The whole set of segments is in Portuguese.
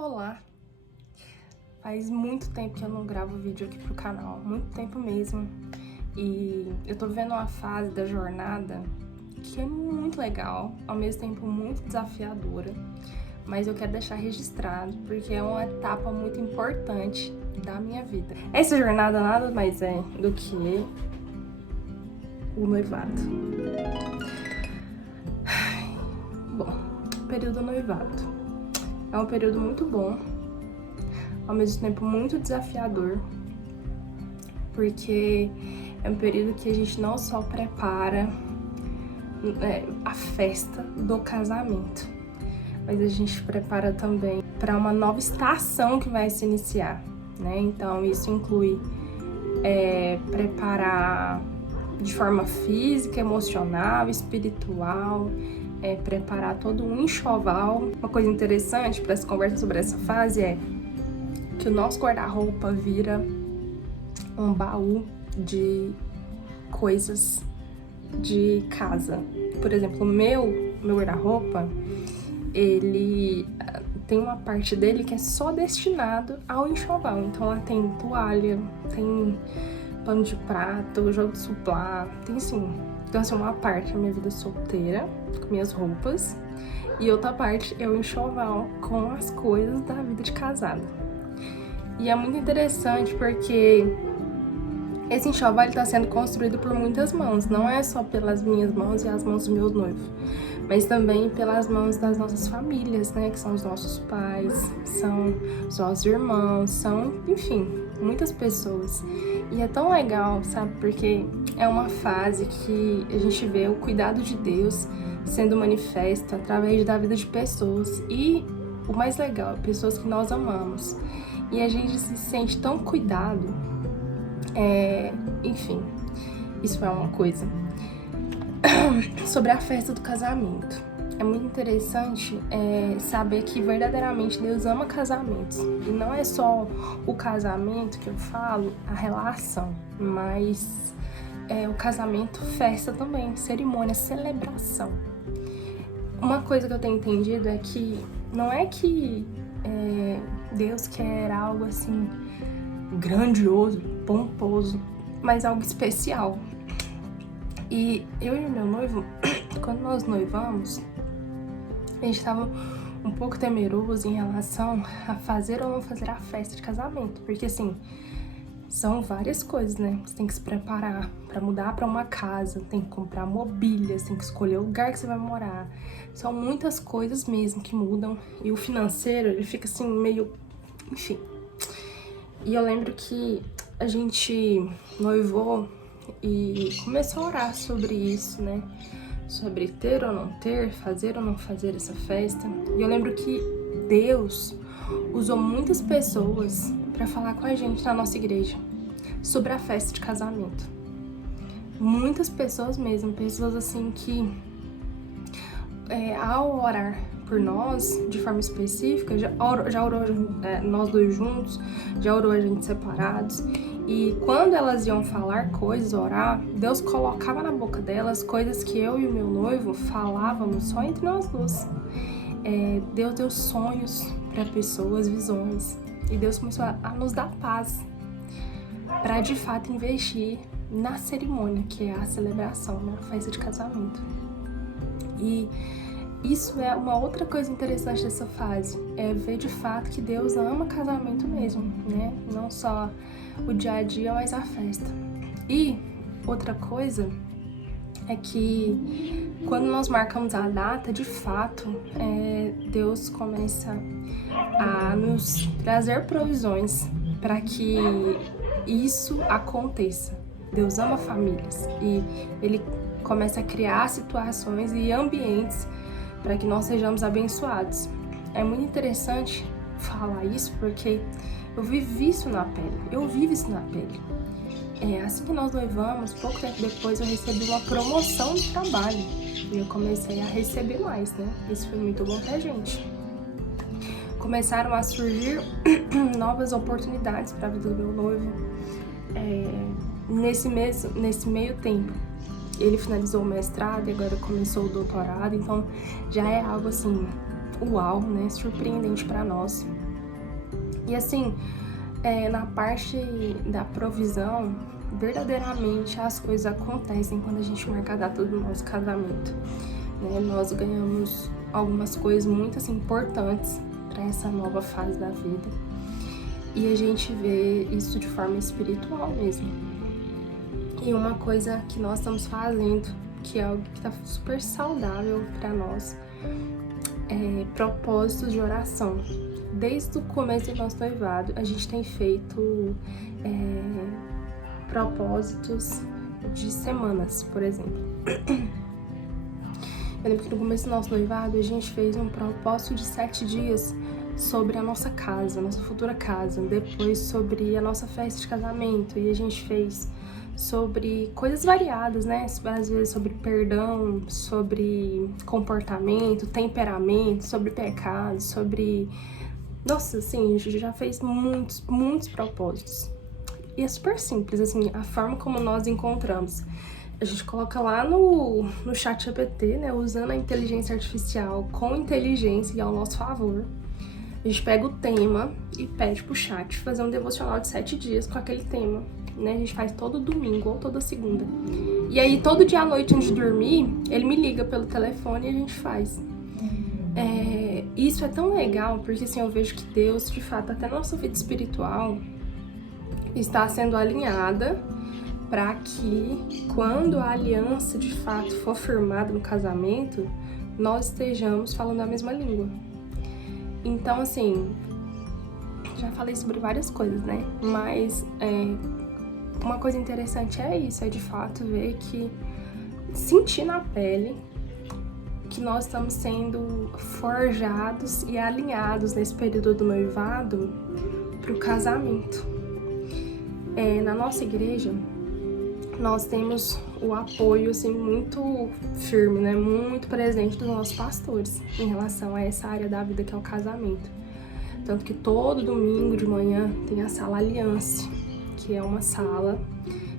Olá! Faz muito tempo que eu não gravo vídeo aqui pro canal, muito tempo mesmo. E eu tô vivendo uma fase da jornada que é muito legal, ao mesmo tempo muito desafiadora. Mas eu quero deixar registrado porque é uma etapa muito importante da minha vida. Essa jornada nada mais é do que o noivado. Bom, o período do noivado é um período muito bom, ao mesmo tempo muito desafiador, porque é um período que a gente não só prepara a festa do casamento, mas a gente prepara também para uma nova estação que vai se iniciar, né? Então isso inclui preparar de forma física, emocional, espiritual, preparar todo um enxoval. Uma coisa interessante para se conversar sobre essa fase é que o nosso guarda-roupa vira um baú de coisas de casa. Por exemplo, o meu guarda-roupa, ele tem uma parte dele que é só destinado ao enxoval. Então lá tem toalha, tem pano de prato, jogo de suplá, tem assim. Então assim, uma parte é a minha vida solteira, com minhas roupas, e outra parte é o enxoval com as coisas da vida de casada. E é muito interessante porque esse enxoval está sendo construído por muitas mãos, não é só pelas minhas mãos e as mãos do meu noivo, mas também pelas mãos das nossas famílias, né, que são os nossos pais, são os nossos irmãos, são, enfim, muitas pessoas. E é tão legal, sabe, porque é uma fase que a gente vê o cuidado de Deus sendo manifesto através da vida de pessoas e, o mais legal, pessoas que nós amamos. E a gente se sente tão cuidado, enfim, isso é uma coisa. Sobre a festa do casamento, é muito interessante saber que verdadeiramente Deus ama casamentos. E não é só o casamento que eu falo, a relação, mas o casamento, festa também, cerimônia, celebração. Uma coisa que eu tenho entendido é que não é que Deus quer algo assim grandioso, pomposo, mas algo especial. E eu e o meu noivo, quando nós noivamos, a gente estava um pouco temeroso em relação a fazer ou não fazer a festa de casamento, porque assim, são várias coisas, né? Você tem que se preparar para mudar para uma casa, tem que comprar mobílias, tem que escolher o lugar que você vai morar. São muitas coisas mesmo que mudam, e o financeiro, ele fica assim meio, enfim. E eu lembro que a gente noivou e começou a orar sobre isso, né? Sobre ter ou não ter, fazer ou não fazer essa festa. E eu lembro que Deus usou muitas pessoas para falar com a gente na nossa igreja sobre a festa de casamento. Muitas pessoas mesmo, pessoas assim que ao orar por nós, de forma específica, já orou nós dois juntos, já orou a gente separados. E quando elas iam falar coisas, orar, Deus colocava na boca delas coisas que eu e o meu noivo falávamos só entre nós dois. Deus deu sonhos para pessoas, visões. E Deus começou a nos dar paz para de fato investir na cerimônia, que é a celebração, né? A festa de casamento. E isso é uma outra coisa interessante dessa fase, é ver de fato que Deus ama casamento mesmo, né? Não só o dia a dia, mas a festa. E outra coisa é que quando nós marcamos a data, de fato, Deus começa a nos trazer provisões para que isso aconteça. Deus ama famílias e Ele começa a criar situações e ambientes para que nós sejamos abençoados. É muito interessante falar isso porque eu vivi isso na pele, eu vivo isso na pele. Assim que nós noivamos, pouco tempo depois eu recebi uma promoção de trabalho e eu comecei a receber mais, né? Isso foi muito bom pra gente. Começaram a surgir novas oportunidades para a vida do meu noivo. Nesse meio tempo, ele finalizou o mestrado e agora começou o doutorado, então já é algo assim uau, né? Surpreendente para nós. E assim, na parte da provisão, verdadeiramente as coisas acontecem quando a gente marca a data do nosso casamento, né? Nós ganhamos algumas coisas muito assim importantes para essa nova fase da vida. E a gente vê isso de forma espiritual mesmo. E uma coisa que nós estamos fazendo, que é algo que tá super saudável para nós, é propósitos de oração. Desde o começo do nosso noivado, a gente tem feito propósitos de semanas, por exemplo. Eu lembro que no começo do nosso noivado, a gente fez um propósito de 7 dias sobre a nossa casa, nossa futura casa. Depois sobre a nossa festa de casamento. E a gente fez sobre coisas variadas, né? Às vezes sobre perdão, sobre comportamento, temperamento, sobre pecado, sobre... Nossa, assim, a gente já fez muitos propósitos. E é super simples, assim, a forma como nós encontramos. A gente coloca lá no chat GPT, né? Usando a inteligência artificial com inteligência e ao nosso favor. A gente pega o tema e pede pro chat fazer um devocional de 7 dias com aquele tema, né? A gente faz todo domingo ou toda segunda. E aí, todo dia à noite, antes de dormir, ele me liga pelo telefone e a gente faz. Isso é tão legal, porque assim, eu vejo que Deus, de fato, até a nossa vida espiritual está sendo alinhada para que, quando a aliança, de fato, for firmada no casamento, nós estejamos falando a mesma língua. Então, assim, já falei sobre várias coisas, né? Mas uma coisa interessante é isso, é de fato ver que, sentir na pele que nós estamos sendo forjados e alinhados nesse período do noivado para o casamento. Na nossa igreja, nós temos o apoio assim, muito firme, né? Muito presente dos nossos pastores em relação a essa área da vida que é o casamento. Tanto que todo domingo de manhã tem a sala Aliança, que é uma sala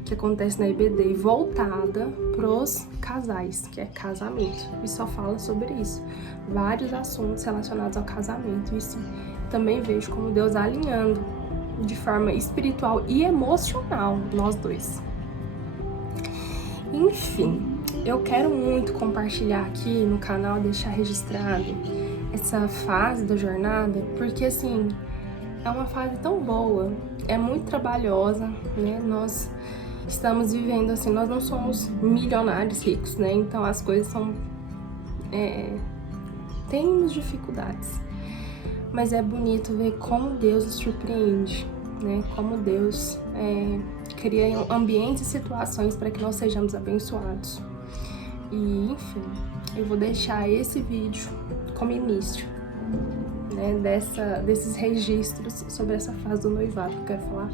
que acontece na EBD voltada pros casais, que é casamento, e só fala sobre isso. Vários assuntos relacionados ao casamento. Isso também vejo como Deus alinhando de forma espiritual e emocional nós dois. Enfim, eu quero muito compartilhar aqui no canal, deixar registrado essa fase da jornada, porque assim, é uma fase tão boa, é muito trabalhosa, né? Nós estamos vivendo assim, nós não somos milionários ricos, né? Então as coisas são... temos dificuldades, mas é bonito ver como Deus nos surpreende, né? Como Deus cria ambientes e situações para que nós sejamos abençoados. E, enfim, eu vou deixar esse vídeo como início, né, desses registros sobre essa fase do noivado, que eu quero falar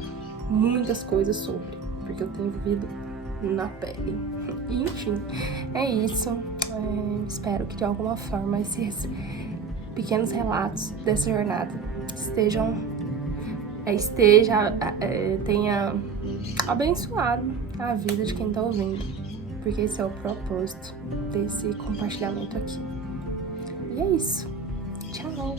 muitas coisas sobre, porque eu tenho vivido na pele. E, enfim, é isso. Espero que de alguma forma esses pequenos relatos dessa jornada tenha abençoado a vida de quem tá ouvindo, porque esse é o propósito desse compartilhamento aqui. E é isso. Tchau!